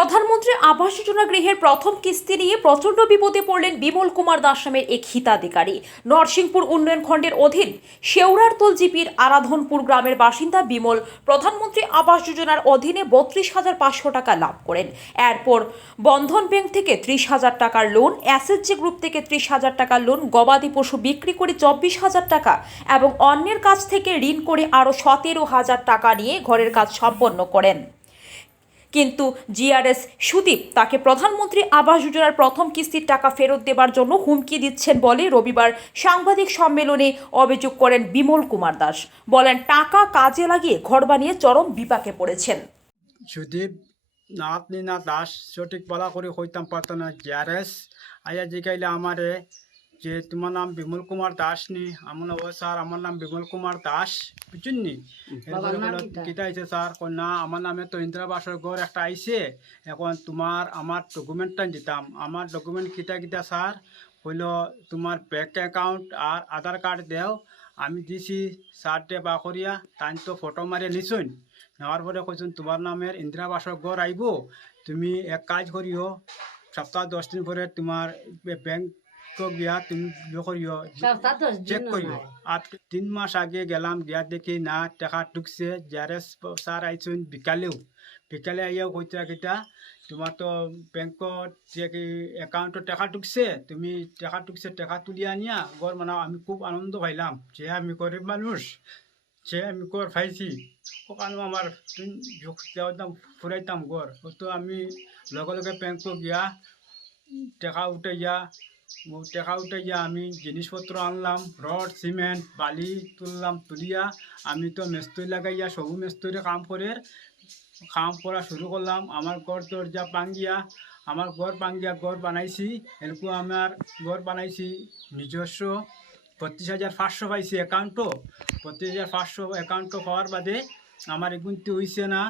প্রধানমন্ত্রী আবাস যোজনা গৃহের প্রথম কিস্তি নিয়ে প্রচণ্ড বিপদে পড়লেন বিমল কুমার দাস নামের এক হিতাধিকারী। নরসিংপুর উন্নয়ন খণ্ডের অধীন শেওড়ারতল জিপির আরাধনপুর গ্রামের বাসিন্দা বিমল প্রধানমন্ত্রী আবাস যোজনার অধীনে বত্রিশ হাজার পাঁচশো টাকা লাভ করেন। এরপর বন্ধন ব্যাংক থেকে ত্রিশ হাজার টাকার লোন, এসএসজি গ্রুপ থেকে ত্রিশ হাজার টাকার লোন, গবাদি পশু বিক্রি করে চব্বিশ হাজার টাকা এবং অন্যের কাছ থেকে ঋণ করে আরও সতেরো হাজার টাকা নিয়ে ঘরের কাজ সম্পন্ন করেন। কিন্তু জিআরএস সুদীপ তাকে প্রধানমন্ত্রী আবাস যোজনার প্রথম কিস্তির টাকা ফেরত দেবার জন্য হুমকি দিচ্ছেন বলে রবিবার সাংবাদিক সম্মেলনে অভিযোগ করেন বিমল কুমার দাস। বলেন, টাকা কাজে লাগিয়ে ঘর বানিয়ে চরম বিপাকে পড়েছেন। সুদীপ নাতনি না দাস, সঠিক বলা করে হইতাম পারত না জিয়ারেস আয়া জিগাইলে আমারে যে তোমার নাম বিমল কুমার দাস নি আমার ও স্যার আমার নাম বিমল কুমার দাস বুঝছেন নি? বলল, আইছে স্যার কই না আমার নামে তো ইন্দিরা ইন্দিরাবাসের ঘর একটা আইছে। এখন তোমার আমার ডকুমেন্টটা দিতাম। আমার ডকুমেন্ট কিতা কিতা স্যার হইল তোমার ব্যাংক অ্যাকাউন্ট আর আধার কার্ড দেও। আমি দিছি স্যারটে বা করিয়া তাই তো ফটো মারিয়ে নিছুন। নেওয়ার পরে কইছেন তোমার নামের ইন্দিরাবাসর ঘর আইব। তুমি এক কাজ করিও। সপ্তাহ দশ দিন পরে তোমার ব্যাংক গিয়া তুমি ইয়ে করিও। চেক করিও। আর তিন মাস আগে গেলাম গিয়া দেখি না টাকা ঢুকছে জিআরএস স্যার আইসুন বিকালেও। বিকালে আইয়াও কইতা কিতা তোমার তো ব্যাংকত একাউন্টত টাকা ঢুকছে তুমি টাকা ঢুকছে টাকা তুলি আনিয়া ঘর মানাও আমি খুব আনন্দ পাইলাম যে আমি গরিব মানুষ যে আমি ঘর পাইছি। ওখানে আমার যাওয়াতাম ফুরাইতাম ঘর তো আমি লগে লগে ব্যাংক গিয়া টাকা উঠাইয়া টাকা উঠাইয়া আমি জিনিসপত্র আনলাম, রড, সিমেন্ট, বালি তুললাম, তুলিয়া আমি তো মেস্তুরি লাগাইয়া সবু মেস্তুরি কাম করে কাম করা শুরু করলাম। আমার ঘর দরজা পাঙ্গিয়া আমার ঘর পাঙ্গিয়া ঘর বানাইছি। এরকম আমার ঘর বানাইছি, নিজস্ব পঁচিশ হাজার পাঁচশো পাইছি অ্যাকাউন্টও পঁচিশ হাজার পাঁচশো অ্যাকাউন্টও পাওয়ার বাদে আমার এগুনতি হইছে না।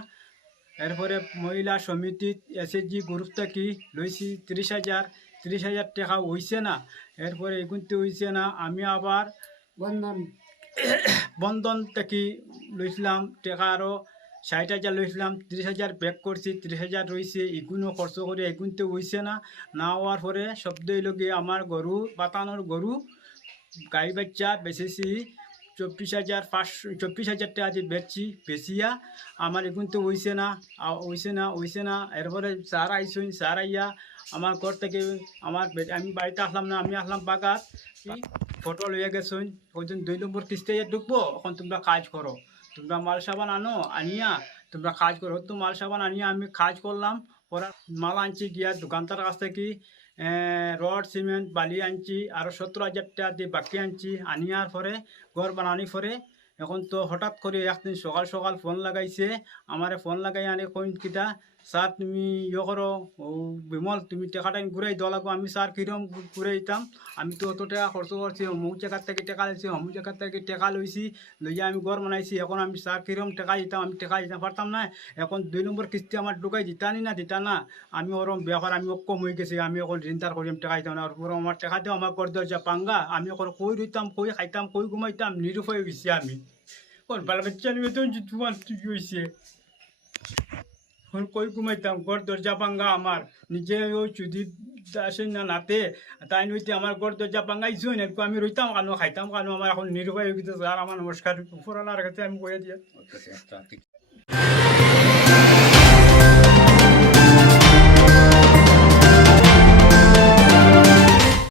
এরপরে মহিলা সমিতিত এসএসজি গ্রুপ থেকে লইছি তিরিশ হাজার। তিরিশ হাজার টাকা হইছে না। এরপরে এগুনতি হইছে না, আমি আবার বন্ধন বন্ধন থেকে লইছিলাম, টাকা আরও ষাট হাজার লইছিলাম, তিরিশ হাজার ব্যাক করছি, তিরিশ হাজার রয়েছে এগুলো খরচ করে এগুনতে হইছে না। না হওয়ার পরে শব্দ লগে আমার গরু, বাতানোর গরু, গাই বাচ্চা বেচেছি। চব্বিশ হাজার পাঁচশো, চব্বিশ হাজার টাকা বেচছি, বেচিয়া, আমার এখন তো হইছে না হইছে না হইছে না, এরপরে স্যার আইসুন স্যার আইয়া আমার ঘর থেকে আমার আমি বাড়িতে আসলাম না, আমি আসলাম বাগাত ফটো লইয়া গেছুন ওইদিন দুই নম্বর কিস্তি ঢুকবো, এখন তোমরা কাজ করো, তোমরা মাল সাবান আনো, আনিয়া, তোমরা কাজ করো, তো মাল সাবান আনিয়া আমি কাজ করলাম ওরা মাল আনছি গিয়া দোকানদার কাছ থেকে রড, সিমেন্ট, বালি আনছি আরও সত্তর হাজার টাকা দিয়ে বাকি আনছি। আনিয়ার পরে, ঘর বানানি পরে এখন তো হঠাৎ করে একদিন সকাল সকাল ফোন লাগাইছে, আমারে ফোন লাগাই আনে কইন কিতা স্যার, তুমি ইয়ে করো, ও বিমল, তুমি টাকাটা ঘুরাই দেওয়া লাগবো আমি স্যার কিরম ঘুরে দিতাম আমি তো অত টাকা খরচ করছি, অমুক জায়গার থেকে টাকা লইছি অমুক জায়গার থেকে টাকা লইছি, লইয়া আমি ঘর বানাইছি, এখন আমি স্যার কিরম টাকা দিতাম, আমি টাকা দিতে পারতাম না, এখন দুই নম্বর কিস্তি আমার ঢুকাই দিতানি না দিতা না, আমি ওরম ব্যাপার, আমি কম হয়ে গেছি, আমি এখন ঋণদার করিম টাকা দিতাম না পুরো আমার টাকা দিও, আমার ঘর দরজা পাঙ্গা আমি এখন কই রইতাম, কই খাইতাম, কই ঘুমাইতাম, নিরুপায় হয়ে গেছি আমি। ওর বাল বাচ্চা নিয়ে তো তোমার ঠিক হয়েছে এখন কই ঘুমাইতাম ঘর দরজা পাঙ্গা আমার নিজে ওই চুদি আসেন না নাতে তাই নইতে আমার ঘর দরজা পাঙ্গাইছো এরকম আমি রইতাম কানো খাইতাম কানো আমার এখন নিরুপায় হয়ে গেছে আর আমার নমস্কার ফুরালার কাছে আমি কয়ে দিয়ে